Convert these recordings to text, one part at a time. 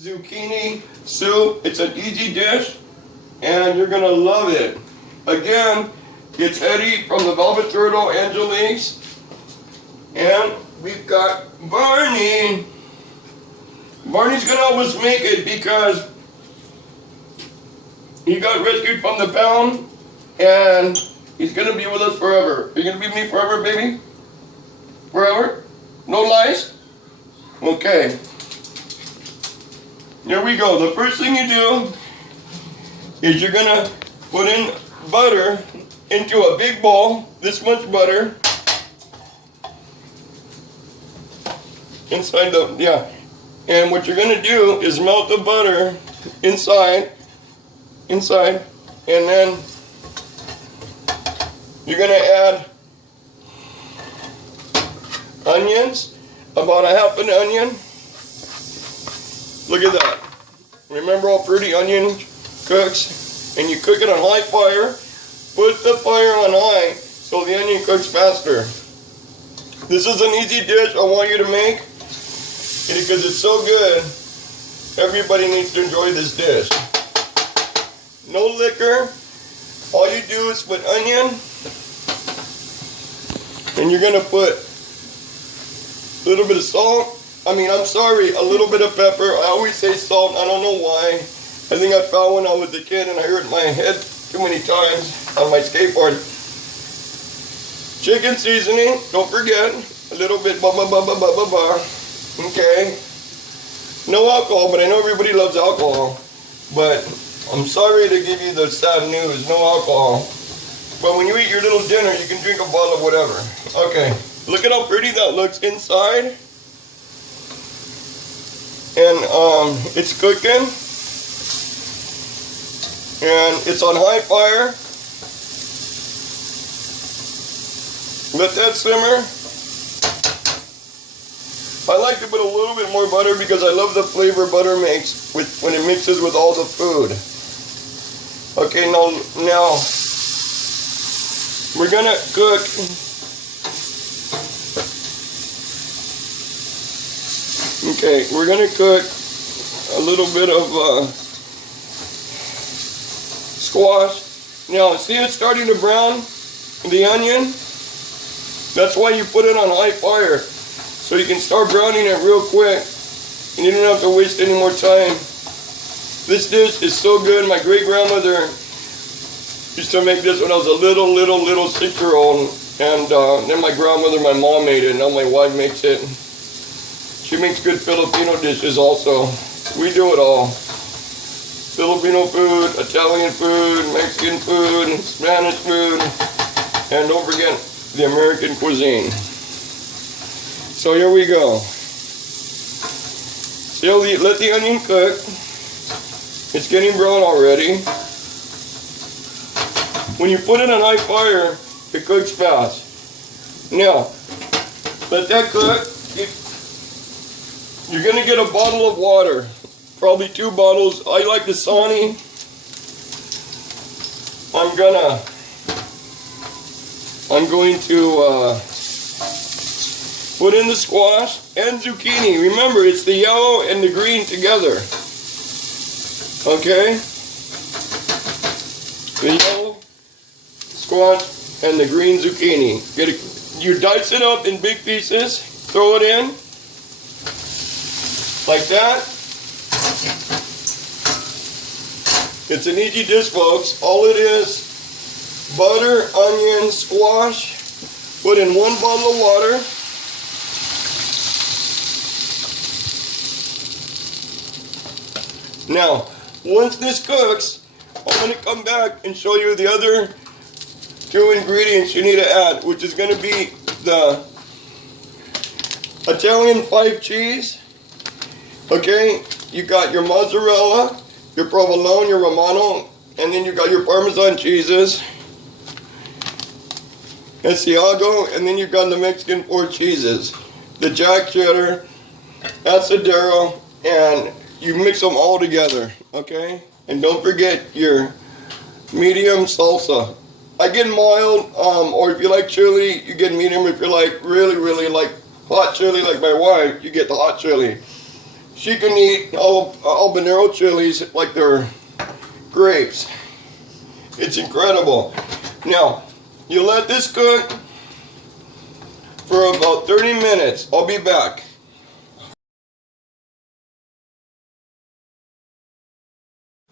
zucchini soup. It's an easy dish and you're gonna love it. Again, it's Eddie from the Velvet Turtle Angelique's, and we've got Barney. Barney's gonna help us make it because he got rescued from the pound and he's gonna be with us forever. Are you gonna be with me forever, baby? Forever? No lies? Okay. Here we go. The first thing you do is you're gonna put in butter into a big bowl, this much butter. Inside the, yeah. And what you're gonna do is melt the butter inside, and then you're gonna add onions, about a half an onion. Look at that. Remember how pretty onion cooks? And you cook it on high fire. Put the fire on high so the onion cooks faster. This is an easy dish I want you to make because it's so good. Everybody needs to enjoy this dish. No liquor. All you do is put onion, and you're gonna put a little bit of salt. A little bit of pepper. I always say salt. I don't know why. I think I found when I was a kid and I hurt my head too many times on my skateboard. Chicken seasoning. Don't forget. A little bit. Okay. No alcohol, but I know everybody loves alcohol. But I'm sorry to give you the sad news. No alcohol. But when you eat your little dinner, you can drink a bottle of whatever. Okay. Look at how pretty that looks inside. And it's cooking. And it's on high fire. Let that simmer. I like to put a little bit more butter because I love the flavor butter makes when it mixes with all the food. Okay, now we're gonna cook. Okay, we're gonna cook a little bit of squash. Now, see it's starting to brown, the onion? That's why you put it on high fire, so you can start browning it real quick, and you don't have to waste any more time. This dish is so good. My great-grandmother used to make this when I was a little 6-year-old, and then my grandmother, my mom made it, and now my wife makes it. She makes good Filipino dishes also. We do it all. Filipino food, Italian food, Mexican food, Spanish food, and don't forget the American cuisine. So here we go. Still let the onion cook. It's getting brown already. When you put it on high fire, it cooks fast. Now, let that cook. You're gonna get a bottle of water, probably 2 bottles. I like the Sani. I'm going to put in the squash and zucchini. Remember, it's the yellow and the green together. Okay? The yellow squash and the green zucchini. You dice it up in big pieces, throw it in. Like that. It's an easy dish, folks. All it is, butter, onion, squash. Put in 1 bottle of water. Now, once this cooks, I'm going to come back and show you the other 2 ingredients you need to add, which is going to be the Italian 5 cheese. Okay, you got your mozzarella, your provolone, your romano, and then you got your Parmesan cheeses, Asiago, and then you got the Mexican 4 cheeses, the Jack Cheddar, Asadero, and you mix them all together, okay? And don't forget your medium salsa. I get mild, or if you like chili, you get medium. If you like really like hot chili like my wife, you get the hot chili. she can eat habanero chilies like they're grapes. It's incredible. Now, you let this cook for about 30 minutes. I'll be back.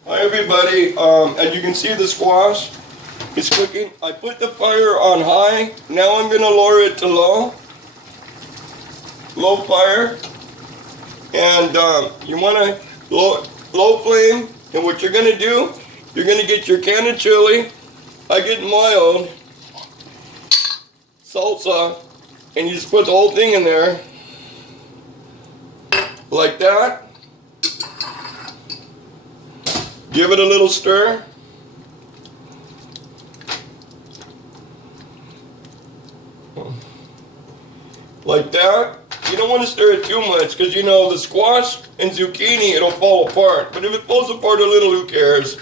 Hi everybody, as you can see the squash is cooking. I put the fire on high. Now I'm going to lower it to low fire. And you want to low flame. And what you're going to do, you're going to get your can of chili. I get mild salsa, and you just put the whole thing in there like that. Give it a little stir. Like that. You don't want to stir it too much because you know the squash and zucchini, it'll fall apart. But if it falls apart a little, who cares?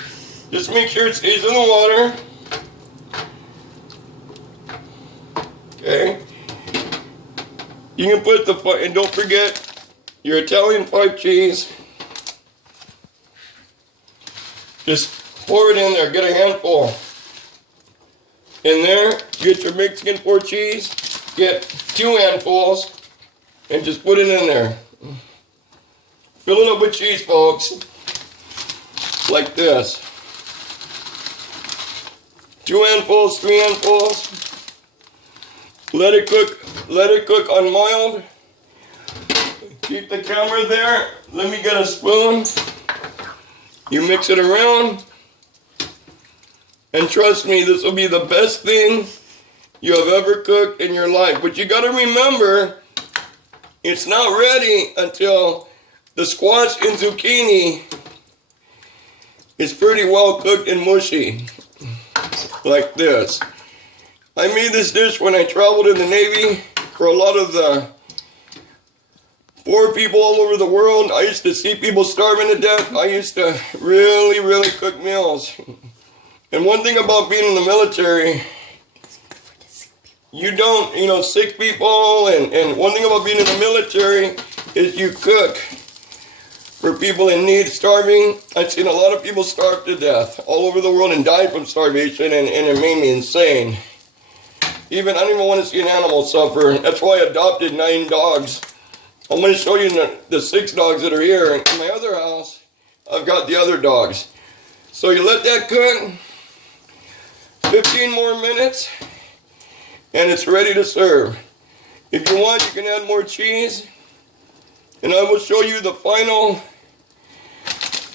Just make sure it stays in the water. Okay. You can put and don't forget your Italian 5 cheese. Just pour it in there, get a handful in there. Get your Mexican 4 cheese, get 2 handfuls, and just put it in there. Fill it up with cheese, folks, like this. 2 handfuls, 3 handfuls. Let it cook on mild. Keep the camera there. Let me get a spoon. You mix it around, and trust me, this will be the best thing you have ever cooked in your life. But you gotta remember, it's not ready until the squash and zucchini is pretty well cooked and mushy, like this. I made this dish when I traveled in the Navy for a lot of the poor people all over the world. I used to see people starving to death. I used to really, really cook meals. And one thing about being in the military, you don't, sick people, and one thing about being in the military is you cook for people in need, starving. I've seen a lot of people starve to death all over the world and die from starvation, and it made me insane. I don't even want to see an animal suffer. That's why I adopted 9 dogs. I'm going to show you the 6 dogs that are here. In my other house, I've got the other dogs. So you let that cook 15 more minutes, and it's ready to serve. If you want, you can add more cheese, and I will show you the final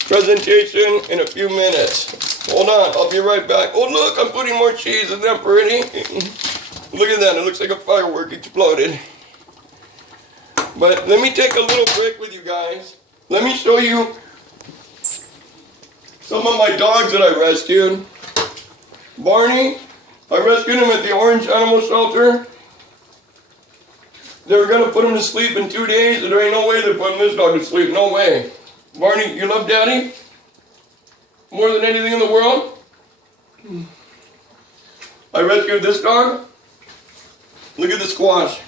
presentation in a few minutes. Hold on, I'll be right back. Oh look, I'm putting more cheese. Isn't that pretty? Look at that, it looks like a firework exploded. But let me take a little break with you guys. Let me show you some of my dogs that I rescued. Barney, I rescued him at the Orange Animal Shelter. They were going to put him to sleep in 2 days, and there ain't no way they're putting this dog to sleep. No way. Barney, you love Daddy? More than anything in the world? I rescued this dog. Look at the squash.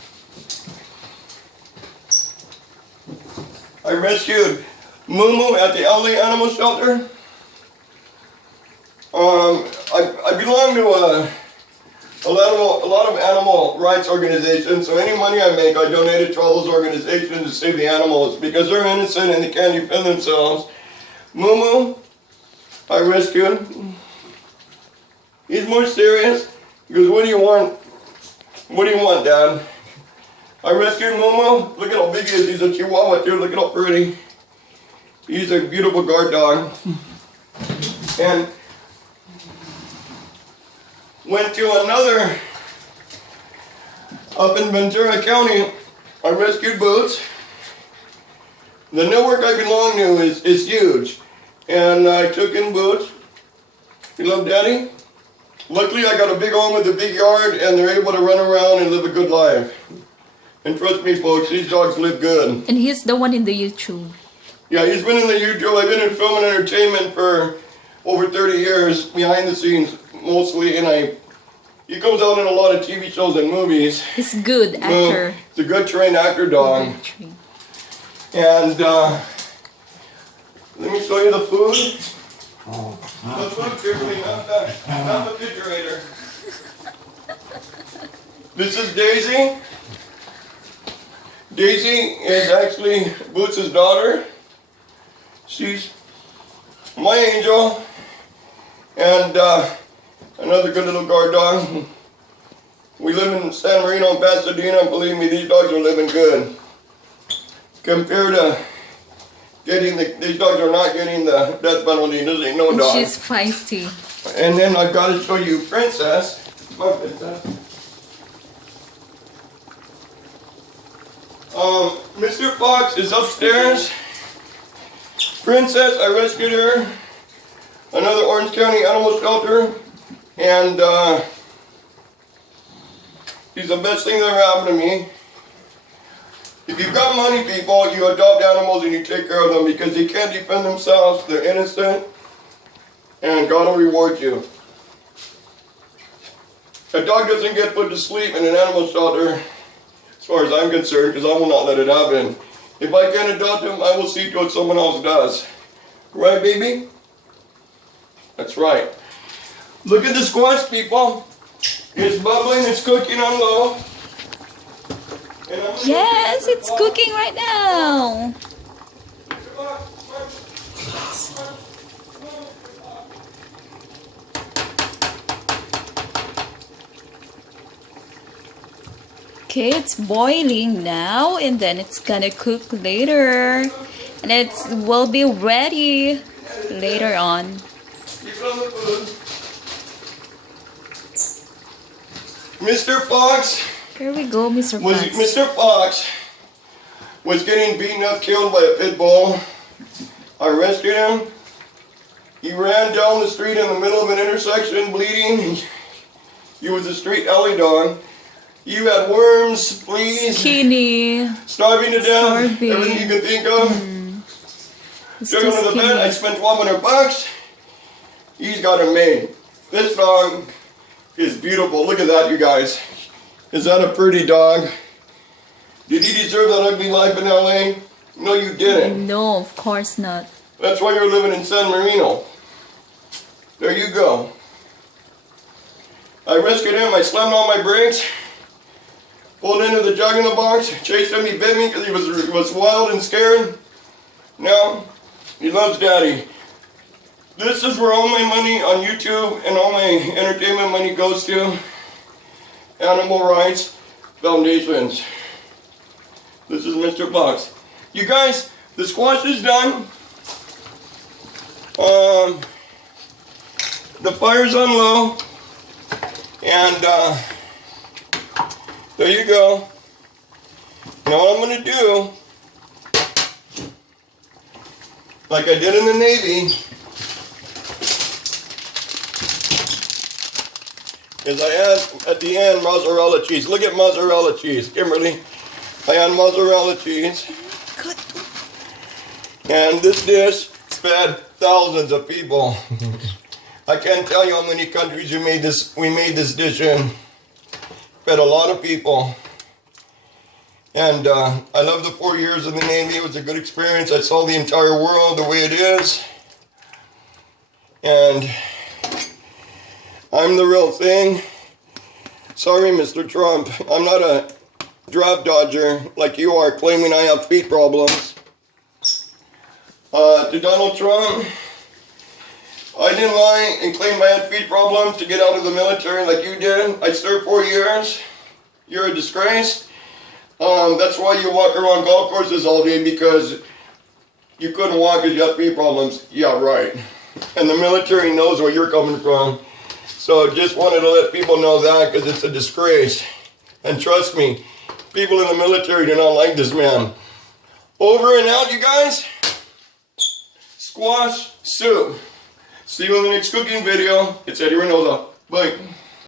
I rescued Moo at the LA Animal Shelter. I belong to a lot of animal rights organizations, so any money I make, I donate it to all those organizations to save the animals because they're innocent and they can't defend themselves. Moo, I rescued. He's more serious. He goes, "What do you want? What do you want, Dad?" I rescued Momo. Look at how big he is. He's a Chihuahua too. Look at how pretty. He's a beautiful guard dog. And went to another, up in Ventura County, I rescued Boots. The network I belong to is huge. And I took in Boots. You love Daddy? Luckily I got a big home with a big yard and they're able to run around and live a good life. And trust me folks, these dogs live good. And he's the one in the YouTube. Yeah, he's been in the YouTube. I've been in film and entertainment for over 30 years, behind the scenes mostly, and he comes out in a lot of TV shows and movies. He's a good actor. He's a good trained actor dog. And me show you the food. The food, Kimberly, not the refrigerator. This is Daisy. Daisy is actually Boots' daughter. She's my angel. And another good little guard dog. We live in San Marino, Pasadena, and believe me, these dogs are living good. Compared to these dogs are not getting the death penalty. This ain't no dog. She's feisty. And then I've got to show you Princess. My princess. Mr. Fox is upstairs. Princess, I rescued her. Another Orange County animal shelter. And she's the best thing that ever happened to me. If you've got money, people, you adopt animals and you take care of them because they can't defend themselves. They're innocent. And God will reward you. A dog doesn't get put to sleep in an animal shelter, as far as I'm concerned, because I will not let it happen. If I can't adopt him, I will see to it someone else does. Right, baby? That's right. Look at the squash, people. It's bubbling, it's cooking on low. Yes, it's cooking right now. Okay, it's boiling now, and then it's gonna cook later, and it will be ready later on. Mr. Fox. Here we go, Mr. Fox. Mr. Fox was getting beaten up, killed by a pit bull. I rescued him. He ran down the street in the middle of an intersection, bleeding. He was a street alley dog. You had worms, fleas, Skinny, starving to death, everything you can think of. Took him to the vet. I spent $1,200. He's got him made. This dog is beautiful. Look at that, you guys. Is that a pretty dog? Did he deserve that ugly life in LA? No, you didn't. No, of course not. That's why you're living in San Marino. There you go. I rescued him. I slammed on my brakes. Pulled into the jug in the box. Chased him. He bit me because he was wild and scared. Now, he loves Daddy. This is where all my money on YouTube and all my entertainment money goes to. Animal Rights Foundations. This is Mr. Fox. You guys, the squash is done. The fire's on low. And there you go. Now what I'm going to do, like I did in the Navy, is I add at the end mozzarella cheese. Look at mozzarella cheese, Kimberly. I add mozzarella cheese. Good. And this dish fed thousands of people. I can't tell you how many countries we made this dish in. Fed a lot of people. And I love the 4 years in the Navy. It was a good experience. I saw the entire world the way it is. And I'm the real thing. Sorry, Mr. Trump. I'm not a draft dodger like you are, claiming I have feet problems. To Donald Trump, I didn't lie and claim I had feet problems to get out of the military like you did. I served 4 years. You're a disgrace. That's why you walk around golf courses all day, because you couldn't walk because you had feet problems. Yeah, right. And the military knows where you're coming from. So just wanted to let people know that, because it's a disgrace. And trust me, people in the military do not like this man. Over and out, you guys. Squash soup. See you in the next cooking video. It's Eddie Reynosa. Bye.